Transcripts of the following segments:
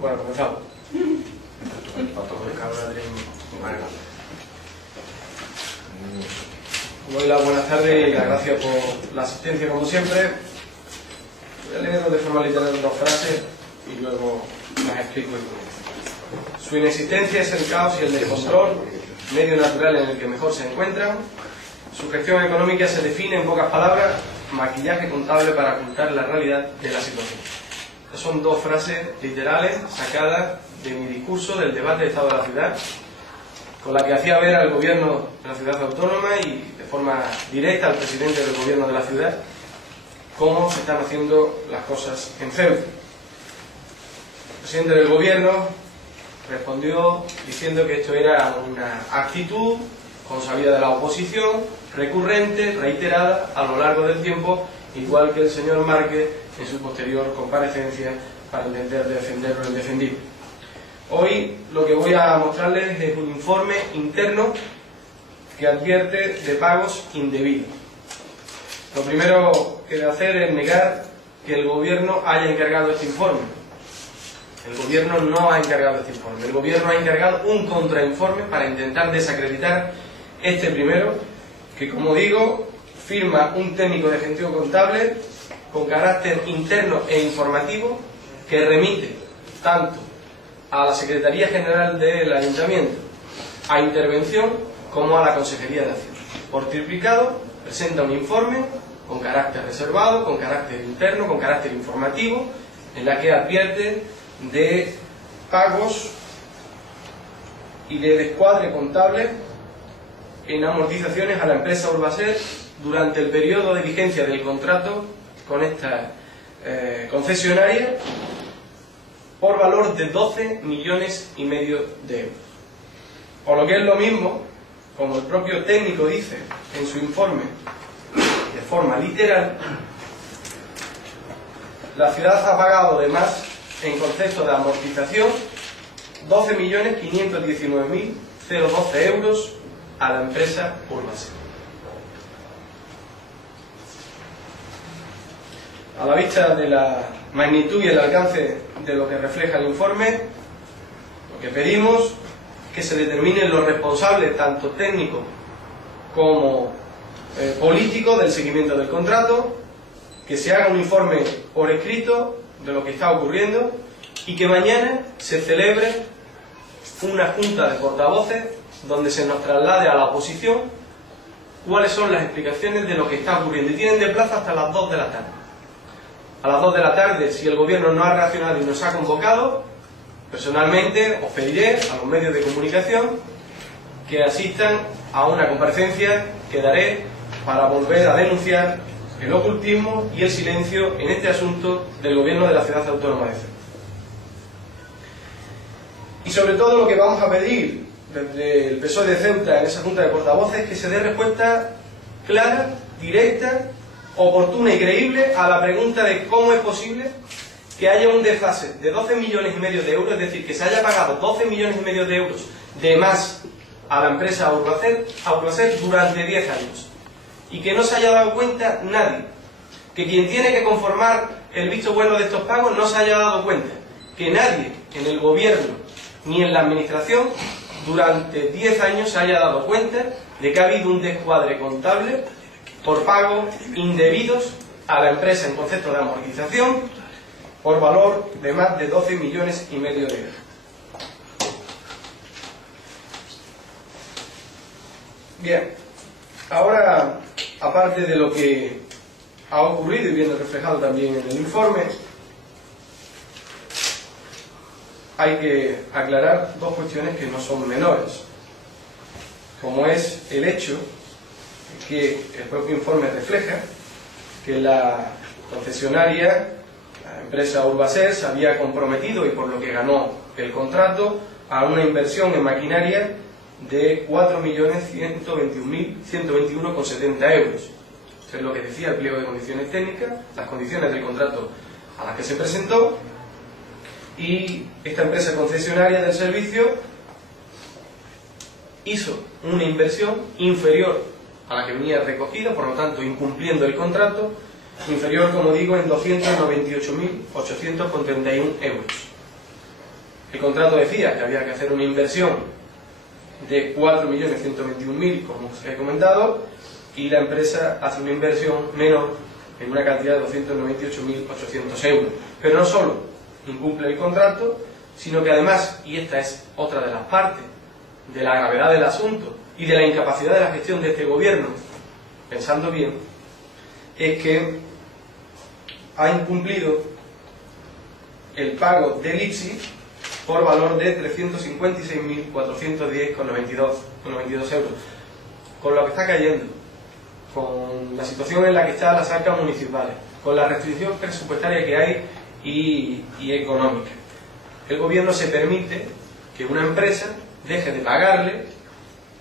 Bueno, comenzamos. Doy las buenas tardes y las gracias por la asistencia como siempre. Voy a leer de forma literal dos frases y luego las explico. Su inexistencia es el caos y el descontrol, medio natural en el que mejor se encuentran. Su gestión económica se define en pocas palabras: maquillaje contable para ocultar la realidad de la situación. Estas son dos frases literales sacadas de mi discurso del debate de Estado de la Ciudad, con la que hacía ver al gobierno de la ciudad autónoma y de forma directa al presidente del gobierno de la ciudad cómo se están haciendo las cosas en Ceuta. El presidente del gobierno respondió diciendo que esto era una actitud consabida de la oposición, recurrente, reiterada a lo largo del tiempo, igual que el señor Márquez en su posterior comparecencia para intentar defender lo indefendible. Hoy lo que voy a mostrarles es un informe interno que advierte de pagos indebidos. Lo primero que debe hacer es negar que el gobierno haya encargado este informe. El gobierno no ha encargado este informe. El gobierno ha encargado un contrainforme para intentar desacreditar este primero, que, como digo, firma un técnico de gestión contable con carácter interno e informativo, que remite tanto a la Secretaría General del Ayuntamiento, a Intervención, como a la Consejería de Hacienda. Por triplicado, presenta un informe con carácter reservado, con carácter interno, con carácter informativo, en la que advierte de pagos y de descuadre contable en amortizaciones a la empresa Urbaser durante el periodo de vigencia del contrato con esta concesionaria, por valor de 12,5 millones de euros. O lo que es lo mismo, como el propio técnico dice en su informe de forma literal, la ciudad ha pagado de más en concepto de amortización 12,519,012 euros a la empresa Urbaser. A la vista de la magnitud y el alcance de lo que refleja el informe, lo que pedimos es que se determinen los responsables, tanto técnicos como políticos, del seguimiento del contrato, que se haga un informe por escrito de lo que está ocurriendo y que mañana se celebre una junta de portavoces donde se nos traslade a la oposición cuáles son las explicaciones de lo que está ocurriendo. Y tienen de plazo hasta las 2 de la tarde. A las 2 de la tarde, si el gobierno no ha reaccionado y nos ha convocado, personalmente os pediré a los medios de comunicación que asistan a una comparecencia que daré para volver a denunciar el ocultismo y el silencio en este asunto del gobierno de la ciudad autónoma de Ceuta. Y sobre todo lo que vamos a pedir desde el PSOE de Ceuta en esa junta de portavoces es que se dé respuesta clara, directa, oportuna y creíble a la pregunta de cómo es posible que haya un desfase de 12,5 millones de euros, es decir, que se haya pagado 12,5 millones de euros de más a la empresa Urbaser durante 10 años y que no se haya dado cuenta nadie, que quien tiene que conformar el visto bueno de estos pagos no se haya dado cuenta, que nadie en el gobierno ni en la administración durante 10 años se haya dado cuenta de que ha habido un descuadre contable por pagos indebidos a la empresa en concepto de amortización por valor de más de 12,5 millones de euros. Bien, ahora, aparte de lo que ha ocurrido y viene reflejado también en el informe, hay que aclarar dos cuestiones que no son menores, como es el hecho que el propio informe refleja que la concesionaria, la empresa Urbaser, se había comprometido, y por lo que ganó el contrato, a una inversión en maquinaria de 4.121.121,70 euros. Eso es lo que decía el pliego de condiciones técnicas, las condiciones del contrato a las que se presentó, y esta empresa concesionaria del servicio hizo una inversión inferior a la que venía recogida, por lo tanto incumpliendo el contrato, inferior, como digo, en 298.831 euros. El contrato decía que había que hacer una inversión de 4.121.000, como os he comentado, y la empresa hace una inversión menor en una cantidad de 298.800 euros. Pero no solo incumple el contrato, sino que además, y esta es otra de las partes de la gravedad del asunto y de la incapacidad de la gestión de este gobierno, pensando bien, es que ha incumplido el pago del IPSI por valor de 356.410,92 euros, con lo que está cayendo, con la situación en la que están las arcas municipales, con la restricción presupuestaria que hay y económica. El gobierno se permite que una empresa deje de pagarle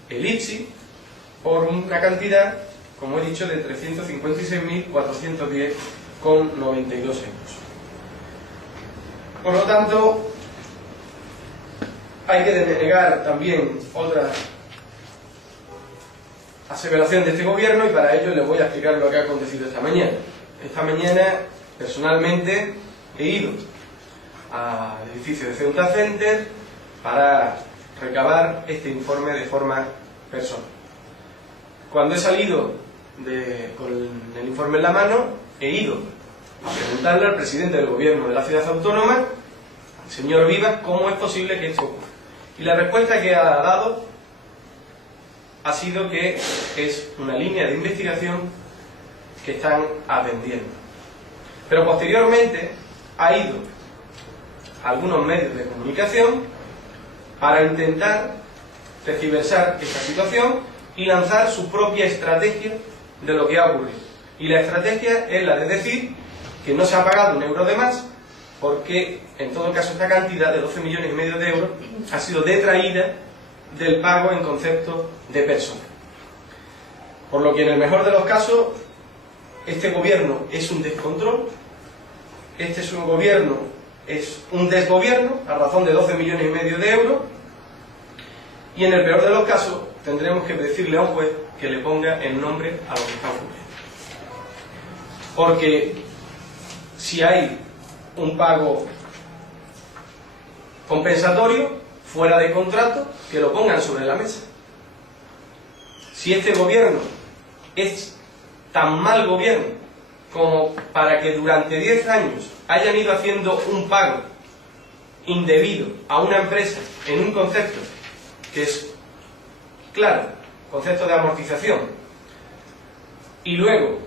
el IPSI por una cantidad, como he dicho, de 356.410,92 euros. Por lo tanto, hay que denegar también otra aseveración de este gobierno, y para ello les voy a explicar lo que ha acontecido esta mañana. Esta mañana, personalmente, he ido al edificio de Ceuta Center para recabar este informe de forma personal. Cuando he salido con el informe en la mano, he ido a preguntarle al presidente del gobierno de la ciudad autónoma, al señor Vivas, cómo es posible que esto ocurra. Y la respuesta que ha dado ha sido que es una línea de investigación que están atendiendo. Pero posteriormente ha ido a algunos medios de comunicación para intentar tergiversar esta situación y lanzar su propia estrategia de lo que ha ocurrido. Y la estrategia es la de decir que no se ha pagado un euro de más, porque en todo caso esta cantidad de 12,5 millones de euros ha sido detraída del pago en concepto de personal. Por lo que en el mejor de los casos, este gobierno es un descontrol, este es un gobierno, es un desgobierno a razón de 12,5 millones de euros, y en el peor de los casos tendremos que decirle a un juez que le ponga el nombre a lo que está ocurriendo. Porque si hay un pago compensatorio fuera de contrato, que lo pongan sobre la mesa. Si este gobierno es tan mal gobierno como para que durante 10 años hayan ido haciendo un pago indebido a una empresa en un concepto que es claro, concepto de amortización, y luego,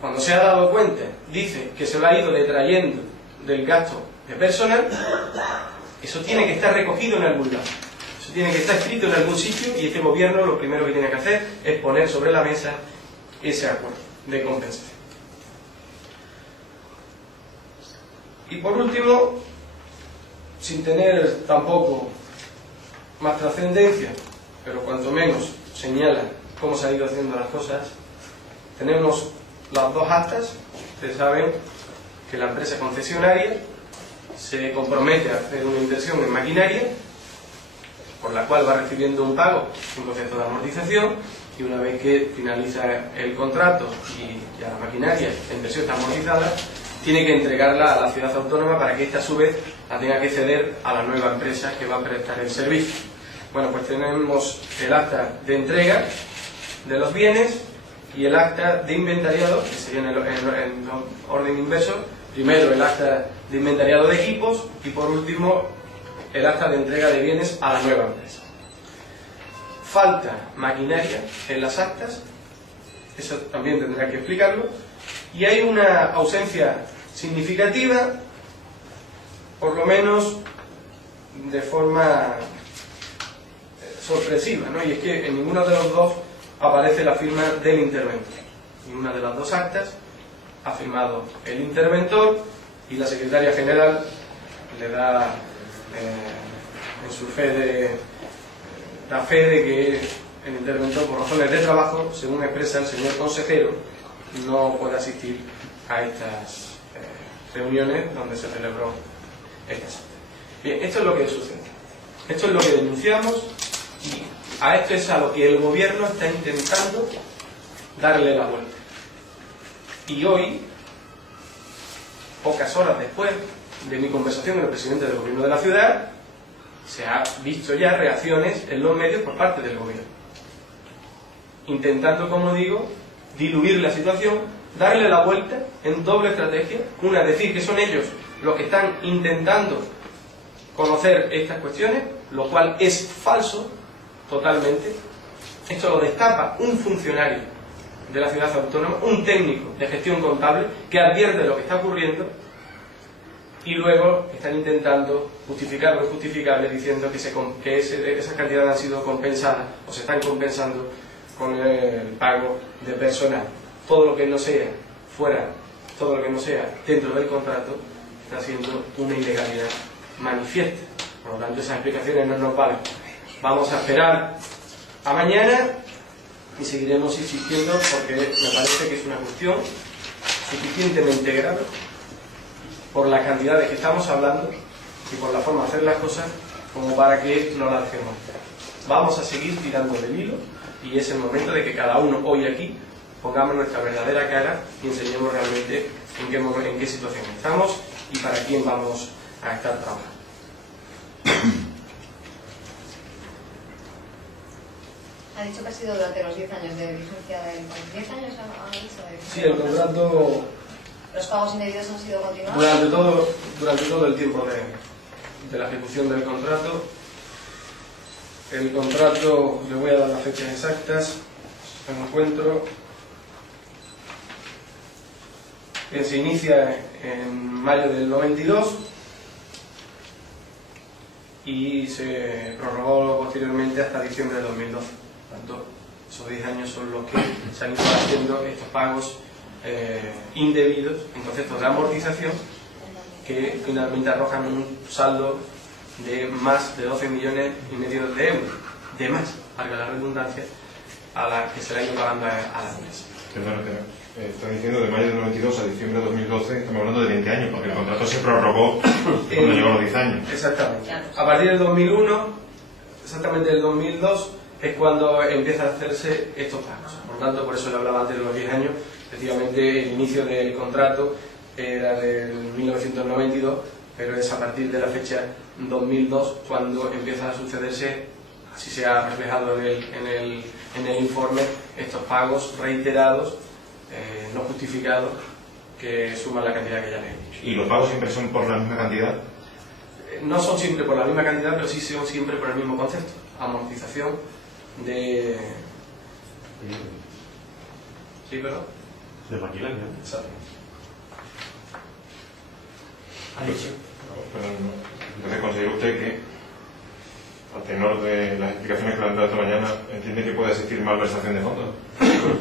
cuando se ha dado cuenta, dice que se lo ha ido detrayendo del gasto de personal, eso tiene que estar recogido en algún lado, eso tiene que estar escrito en algún sitio, y este gobierno lo primero que tiene que hacer es poner sobre la mesa ese acuerdo de compensación. Y por último, sin tener tampoco más trascendencia, pero cuanto menos señala cómo se han ido haciendo las cosas, tenemos las dos actas. Ustedes saben que la empresa concesionaria se compromete a hacer una inversión en maquinaria, por la cual va recibiendo un pago, un concepto de amortización, y una vez que finaliza el contrato y ya la maquinaria, la inversión está amortizada, tiene que entregarla a la ciudad autónoma para que ésta a su vez la tenga que ceder a la nueva empresa que va a prestar el servicio. Bueno, pues tenemos el acta de entrega de los bienes y el acta de inventariado, que sería en orden inverso. Primero el acta de inventariado de equipos y por último el acta de entrega de bienes a la nueva empresa. Falta maquinaria en las actas, eso también tendrá que explicarlo, y hay una ausencia significativa, por lo menos de forma sorpresiva, ¿no? Y es que en ninguno de los dos aparece la firma del interventor. En una de las dos actas ha firmado el interventor y la secretaria general le da en su fe de que el interventor, por razones de trabajo, según expresa el señor consejero, no puede asistir a estas reuniones donde se celebró esta acta. Bien, esto es lo que sucede. Esto es lo que denunciamos y a esto es a lo que el gobierno está intentando darle la vuelta. Y hoy, pocas horas después de mi conversación con el presidente del gobierno de la ciudad, se ha visto ya reacciones en los medios por parte del gobierno, intentando, como digo, diluir la situación, darle la vuelta en doble estrategia. Una, decir que son ellos los que están intentando conocer estas cuestiones, lo cual es falso totalmente. Esto lo destapa un funcionario de la ciudad autónoma, un técnico de gestión contable, que advierte de lo que está ocurriendo, y luego están intentando justificar lo injustificable, diciendo que esas cantidades han sido compensadas o se están compensando con el pago de personal. Todo lo que no sea fuera, todo lo que no sea dentro del contrato, está siendo una ilegalidad manifiesta. Por lo tanto, esas explicaciones no nos valen. Vamos a esperar a mañana y seguiremos insistiendo, porque me parece que es una cuestión suficientemente grave por las cantidades que estamos hablando y por la forma de hacer las cosas como para que no la dejemos. Vamos a seguir tirando del hilo y es el momento de que cada uno hoy aquí pongamos nuestra verdadera cara y enseñemos realmente en qué situación estamos y para quién vamos a estar trabajando. Ha dicho que ha sido durante los 10 años de vigencia del... ¿10 años ha dicho? Sí, el contrato... ¿Los pagos indebidos han sido continuados? Durante todo el tiempo de la ejecución del contrato. El contrato, le voy a dar las fechas exactas, me encuentro... Se inicia en mayo del 92 y se prorrogó posteriormente hasta diciembre de 2012. Por tanto, esos 10 años son los que se han ido haciendo estos pagos indebidos en conceptos de amortización, que finalmente arrojan un saldo de más de 12,5 millones de euros, de más, valga la redundancia, a la que se le ha ido pagando a la empresa. Está diciendo de mayo del 92 a diciembre de 2012, estamos hablando de 20 años, porque el contrato se prorrogó cuando llegó a los 10 años. Exactamente. A partir del 2001, exactamente del 2002, es cuando empiezan a hacerse estos pagos. Por lo tanto, por eso le hablaba antes de los 10 años, efectivamente el inicio del contrato era del 1992, pero es a partir de la fecha 2002 cuando empiezan a sucederse, así se ha reflejado en el informe, estos pagos reiterados, no justificados, que suman la cantidad que ya le he dicho. ¿Y los pagos siempre son por la misma cantidad? No son siempre por la misma cantidad, pero sí son siempre por el mismo concepto: amortización de... ¿Sí, perdón? De maquilaje. Exacto. ¿Ha dicho? Entonces, ¿considera usted que, al tenor de las explicaciones que le han dado esta mañana, entiende que puede existir malversación de fondos?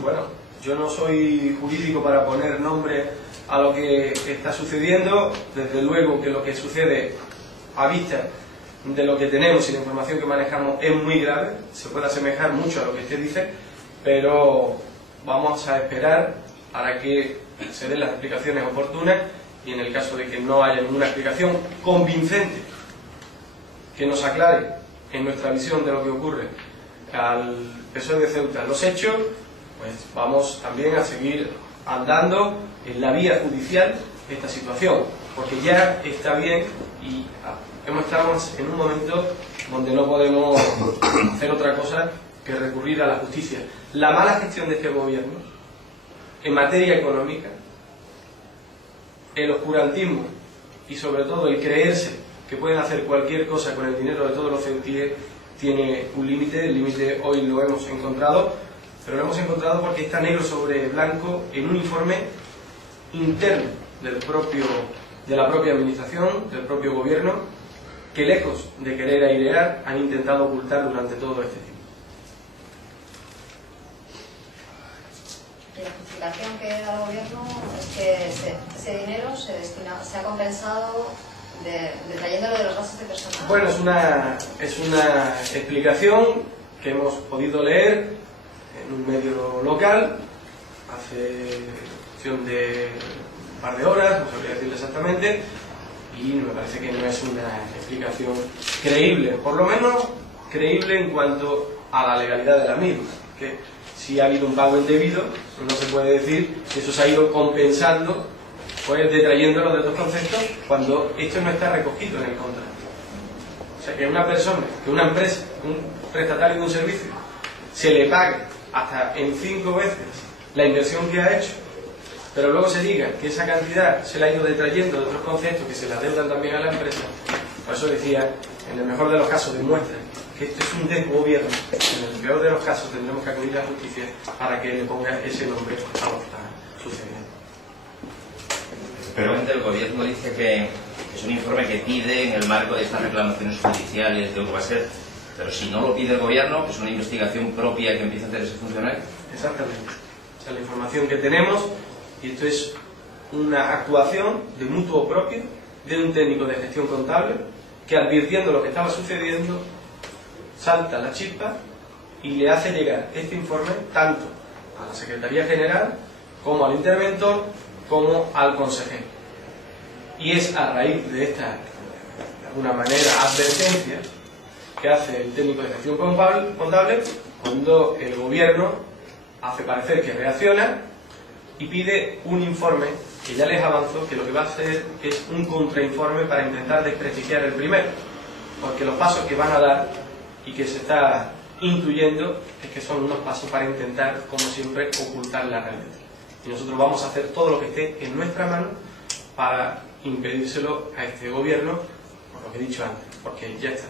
Bueno, yo no soy jurídico para poner nombre a lo que está sucediendo. Desde luego que lo que sucede a vista de lo que tenemos y la información que manejamos es muy grave, se puede asemejar mucho a lo que usted dice, pero vamos a esperar para que se den las explicaciones oportunas, y en el caso de que no haya ninguna explicación convincente que nos aclare en nuestra visión de lo que ocurre al PSOE de Ceuta los hechos, pues vamos también a seguir andando en la vía judicial esta situación, porque ya está bien y estamos en un momento donde no podemos hacer otra cosa que recurrir a la justicia. La mala gestión de este gobierno en materia económica, el oscurantismo y sobre todo el creerse que pueden hacer cualquier cosa con el dinero de todos los ceutíes tiene un límite. El límite hoy lo hemos encontrado, pero lo hemos encontrado porque está negro sobre blanco en un informe interno de la propia administración, del propio gobierno, que lejos de querer airear han intentado ocultar durante todo este tiempo. Y la justificación que da el gobierno es que ese dinero se ha compensado detrayéndolo de los gastos de personal. Bueno, es una explicación que hemos podido leer en un medio local hace cuestión de un par de horas, no sabría decirle exactamente, y me parece que no es una explicación creíble, por lo menos creíble en cuanto a la legalidad de la misma. Que si ha habido un pago indebido, no se puede decir que eso se ha ido compensando, pues detrayéndolo de otros conceptos, cuando esto no está recogido en el contrato. O sea, que una persona, que una empresa, un prestatario de un servicio, se le pague hasta en 5 veces la inversión que ha hecho, pero luego se diga que esa cantidad se la ha ido detrayendo de otros conceptos que se la deudan también a la empresa. Por eso decía, en el mejor de los casos demuestra que esto es un desgobierno. En el peor de los casos tendremos que acudir a la justicia para que le ponga ese nombre a lo que está sucediendo. Pero el gobierno dice que es un informe que pide en el marco de estas reclamaciones judiciales de lo que va a ser, pero si no lo pide el gobierno, es una investigación propia que empieza a hacer ese funcionario. Exactamente. Esa es la información que tenemos y esto es una actuación de mutuo propio de un técnico de gestión contable que, advirtiendo lo que estaba sucediendo, salta la chispa y le hace llegar este informe tanto a la Secretaría General como al interventor como al consejero. Y es a raíz de esta, de alguna manera, advertencia que hace el técnico de gestión contable cuando el gobierno hace parecer que reacciona y pide un informe que ya les avanzo que lo que va a hacer es un contrainforme para intentar desprestigiar el primero, porque los pasos que van a dar y que se está intuyendo es que son unos pasos para intentar, como siempre, ocultar la realidad. Y nosotros vamos a hacer todo lo que esté en nuestra mano para impedírselo a este gobierno, por lo que he dicho antes, porque ya está.